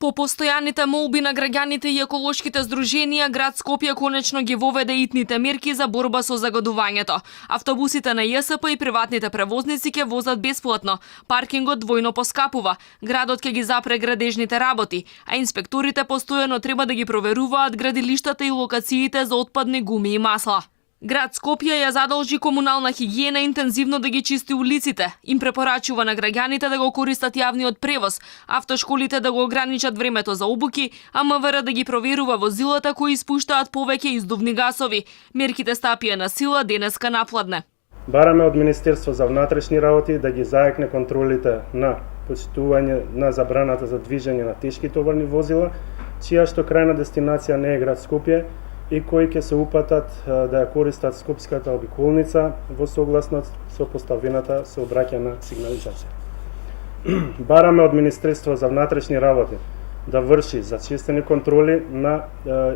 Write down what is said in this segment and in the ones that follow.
По постојаните молби на граѓаните и еколошките здруженија, град Скопје конечно ги воведе итните мерки за борба со загадувањето. Автобусите на ЈСП и приватните превозници ќе возат бесплатно, паркингот двојно поскапува, градот ќе ги запре градежните работи, а инспекторите постојано треба да ги проверуваат градилиштата и локациите за отпадни гуми и масла. Град Скопје ја задолжи комунална хигиена интензивно да ги чисти улиците. Им препорачува на граѓаните да го користат јавниот превоз, автошколите да го ограничат времето за обуки, а МВР да ги проверува возилата кои испуштаат повеќе издувни гасови. Мерките стапија на сила денеска напладне. Бараме од Министерство за внатрешни работи да ги заекне контролите на почитување на забраната за движење на тешки товарни возила, чија што крајна дестинација не е град Скопје, и кои ќе се упатат да ја користат Скопската обиколница во согласност со поставената сообраќајна сигнализација. Бараме од Министерство за внатрешни работи да врши зачистени контроли на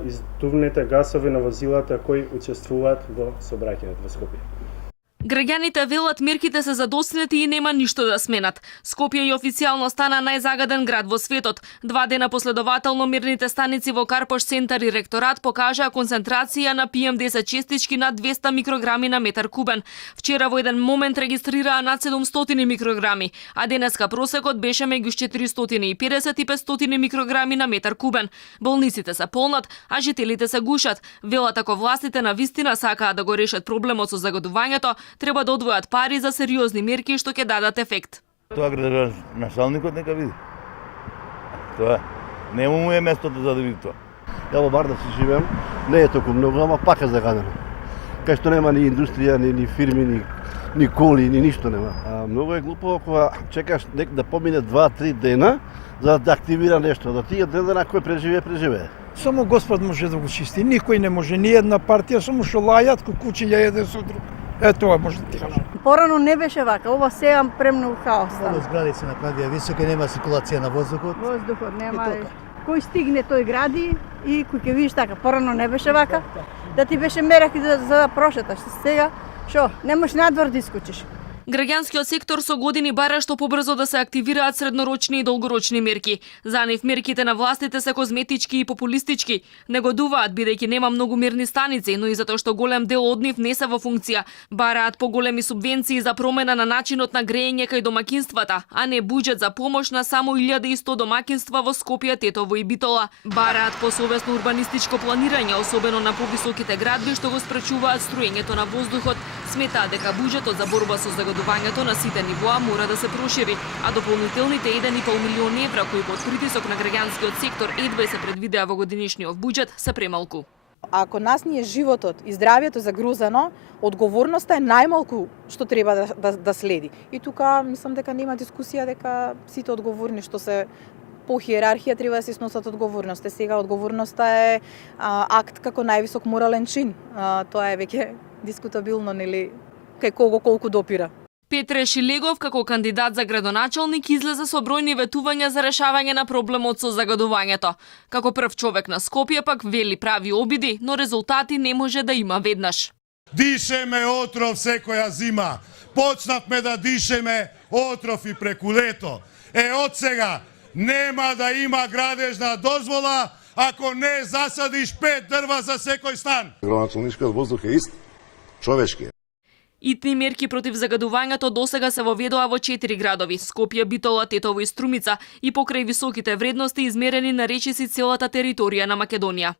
издувните гасови на возилата кои учествуваат во сообраќајот во Скопје. Граѓаните велат мерките се задоснети и нема ништо да сменат. Скопје и официјално стана најзагаден град во светот. 2 дена последователно мерните станици во Карпош центар и ректорат покажаа концентрација на PM10 честички над 200 микрограми на метар кубен. Вчера во еден момент регистрираа над 700 микрограми, а денеска просекот беше меѓу 450 и 500 микрограми на метар кубен. Болниците се полнат, а жителите се гушат. Велат ако властите на вистина сакаат да го решат проблемот со загадувањето, треба да одвојат пари за сериозни мерки што ќе дадат ефект. Тоа градоначалникот нека види. Тоа нема му е местото за да види тоа. Ја во Варна си живеам, не е толку многу, ама пак е загадено. Кај што нема ни индустрија, ни фирми, ни коли, ни ништо нема. Многу е глупо кога чекаш да помине 2-3 дена за да активира нешто. Да тие 2 дена кој преживее. Само Господ може да го чисти, никој не може, ни една партија, само што лајат кукуќиња еден со друг. Тоа може да ти кажам. Порано не беше вака, ова сега премногу хаос стана. Ова згради се направија високи, нема циркулација на воздухот. Воздухот нема. Кој стигне тој гради и кој ќе видиш така, порано не беше вака. Да ти беше мерак и за да прошеташ. Сега шо, не можеш надвор да искочиш. Граѓанскиот сектор со години бара што побрзо да се активираат среднорочни и долгорочни мерки. За нив мерките на властите се козметички и популистички. Негодуваат бидејќи нема многу мерни станици, но и затоа што голем дел од нив не се во функција. Бараат поголеми субвенции за промена на начинот на грејење кај домакинствата, а не буџет за помош на само 1100 домакинства во Скопје, Тетово и Битола. Бараат посовесно урбанистичко планирање, особено на повисоките градби што го спречуваат струењето на воздухот. Сметаат дека буџетот за борба со загадувањето на сите нивоа мора да се прошири, а дополнителните 1,5 милион евра кои под притисок на граѓанскиот сектор едва се предвидеа во годинишниот буџет се премалку. Ако нас ни е животот и здравјето загрузено, одговорноста е најмалку што треба да следи. И тука мислам дека нема дискусија дека сите одговорни што се по хиерархија треба да се сносат одговорноста. Сега одговорноста е акт како највисок морален чин. Тоа е веќе дискутабилно, нели, кај кого колку допира. Петре Шилегов како кандидат за градоначалник излезе со бројни ветувања за решавање на проблемот со загадувањето. Како прв човек на Скопје пак вели прави обиди, но резултати не може да има веднаш. Дишеме отров секоја зима. Почнавме да дишеме отров и преку лето. Од сега нема да има градежна дозвола ако не засадиш 5 дрва за секој стан. Градоначалничкиот воздух е ист, човечки. Итни мерки против загадувањето досега се воведоа во 4 градови: Скопје, Битола, Тетово и Струмица, и покрај високите вредности измерени на речиси целата територија на Македонија.